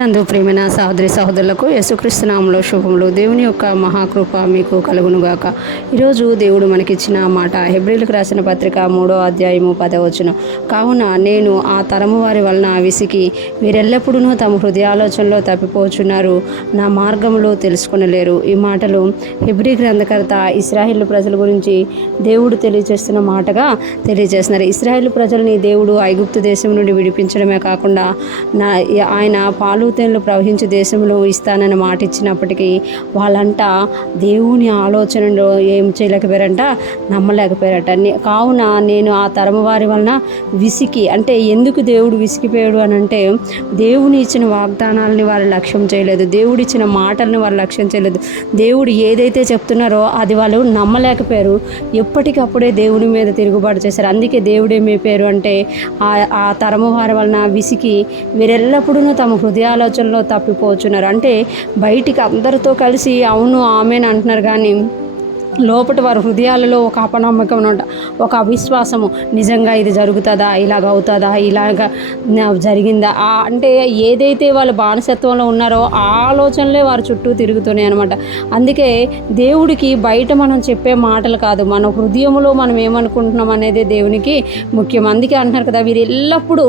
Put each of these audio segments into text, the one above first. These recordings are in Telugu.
నందు ప్రియమైన సహోదరి సహోదరులకు యేసుక్రీస్తు నామములో శుభములు. దేవుని యొక్క మహాకృప మీకు కలుగునుగాక. ఈరోజు దేవుడు మనకిచ్చిన మాట హెబ్రీయులకు రాసిన పత్రిక 3వ అధ్యాయము 10వ వచనం. కావున నేను ఆ తరము వారి వలన విసికి వీరెల్లప్పుడూ తమ హృదయాలోచనలో తప్పిపోచున్నారు, నా మార్గములు తెలుసుకొనలేరు. ఈ మాటలు హెబ్రీ గ్రంథకర్త ఇశ్రాయేలు ప్రజల గురించి దేవుడు తెలియజేస్తున్న మాటగా తెలియజేస్తున్నారు. ఇశ్రాయేలు ప్రజల్ని దేవుడు ఐగుప్తు దేశం నుండి విడిపించడమే కాకుండా ఆయన పాలుతేనలు ప్రవహించే దేశంలో ఇస్తానని మాట ఇచ్చినప్పటికీ వాళ్ళంట దేవుని ఆలోచనలో ఏం చేయలేకపోయారంట, నమ్మలేకపోయారట. కావున నేను ఆ తరము వారి వలన విసికి, అంటే ఎందుకు దేవుడు విసిగిపోయాడు అని అంటే, దేవుని ఇచ్చిన వాగ్దానాలని వారు లక్ష్యం చేయలేదు, దేవుడు ఇచ్చిన మాటలను వారు లక్ష్యం చేయలేదు, దేవుడు ఏదైతే చెప్తున్నారో అది వాళ్ళు నమ్మలేకపోయారు. ఎప్పటికప్పుడే దేవుని మీద తిరుగుబాటు చేశారు. అందుకే దేవుడు ఏమైపోయారు అంటే, ఆ తరము వారి వలన విసికి వీరెల్లప్పుడూ తమ హృదయాలోచనలో తప్పిపోతున్నారు. అంటే బయటికి అందరితో కలిసి అవును ఆమెను అంటున్నారు, కానీ లోపల వారి హృదయాలలో ఒక అపనమ్మకం, ఒక అవిశ్వాసము. నిజంగా ఇది జరుగుతుందా, ఇలాగ అవుతుందా, ఇలాగ జరిగిందా, అంటే ఏదైతే వాళ్ళు బానిసత్వంలో ఉన్నారో ఆ ఆలోచనలే వారి చుట్టూ తిరుగుతున్నాయి అనమాట. అందుకే దేవుడికి బయట మనం చెప్పే మాటలు కాదు, మన హృదయంలో మనం ఏమనుకుంటున్నాం అనేది దేవునికి ముఖ్యం. అందుకే అంటున్నారు కదా, వీరు ఎల్లప్పుడూ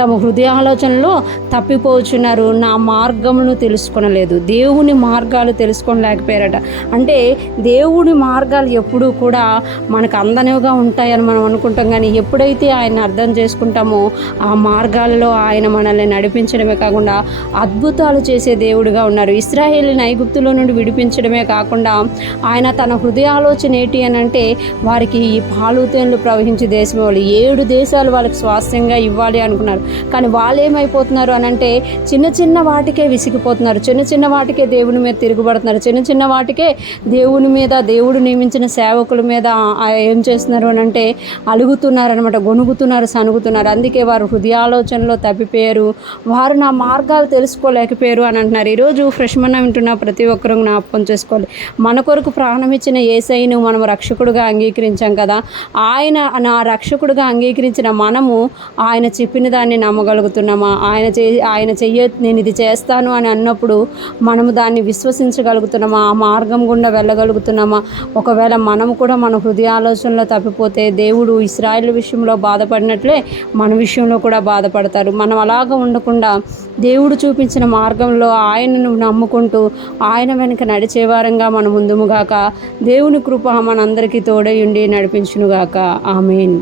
తమ హృదయాలోచనలో తప్పిపోచున్నారు, నా మార్గమును తెలుసుకొనలేదు. దేవుని మార్గాలు తెలుసుకోలేకపోయారట. అంటే దేవుడి మార్గాలు ఎప్పుడూ కూడా మనకు అందనివిగా ఉంటాయని మనం అనుకుంటాం, కానీ ఎప్పుడైతే ఆయన అర్థం చేసుకుంటామో ఆ మార్గాలలో ఆయన మనల్ని నడిపించడమే కాకుండా అద్భుతాలు చేసే దేవుడిగా ఉన్నారు. ఇశ్రాయేలుని ఐగుప్తులో నుండి విడిపించడమే కాకుండా ఆయన తన హృదయాలోచన ఏంటి అని అంటే, వారికి ఈ పాలుతేనలు ప్రవహించే దేశం వాళ్ళు 7 దేశాలు వాళ్ళకి స్వాస్థ్యంగా ఇవ్వాలి అనుకున్నారు. కానీ వాళ్ళు ఏమైపోతున్నారు అని అంటే, చిన్న చిన్న వాటికే విసిగిపోతున్నారు, చిన్న చిన్న వాటికే దేవుని మీద తిరుగుబడుతున్నారు, చిన్న చిన్న వాటికే దేవుని మీద, దేవుడు నియమించిన సేవకుల మీద ఏం చేస్తున్నారు అని అంటే అలుగుతున్నారనమాట, గొనుగుతున్నారు, సనుగుతున్నారు. అందుకే వారు హృదయాలోచనలో తప్పిపోయారు, వారు నా మార్గాలు తెలుసుకోలేకపోయారు అని అంటున్నారు. ఈరోజు ఫ్రెష్మన్ వింటున్న ప్రతి ఒక్కరూ జ్ఞాపకం చేసుకోవాలి, మన కొరకు ప్రాణం ఇచ్చిన యేసయ్యను మనం రక్షకుడుగా అంగీకరించాం కదా. ఆయన నా రక్షకుడుగా అంగీకరించిన మనము ఆయన చెప్పిన దాన్ని నమ్మగలుగుతున్నామా? ఆయన నేను ఇది చేస్తాను అని అన్నప్పుడు మనము దాన్ని విశ్వసించగలుగుతున్నామా? ఆ మార్గం గుండా వెళ్ళగలుగుతున్నామా? ఒకవేళ మనము కూడా మన హృదయాలోచనలో తప్పిపోతే దేవుడు ఇశ్రాయేలు విషయంలో బాధపడినట్లే మన విషయంలో కూడా బాధపడతారు. మనం అలాగ ఉండకుండా దేవుడు చూపించిన మార్గంలో ఆయనను నమ్ముకుంటూ ఆయన వెనుక నడిచేవారంగా మనం ముందుముగాక. దేవుని కృప మనందరికీ తోడై ఉండి నడిపించునుగాక. ఆమేన్.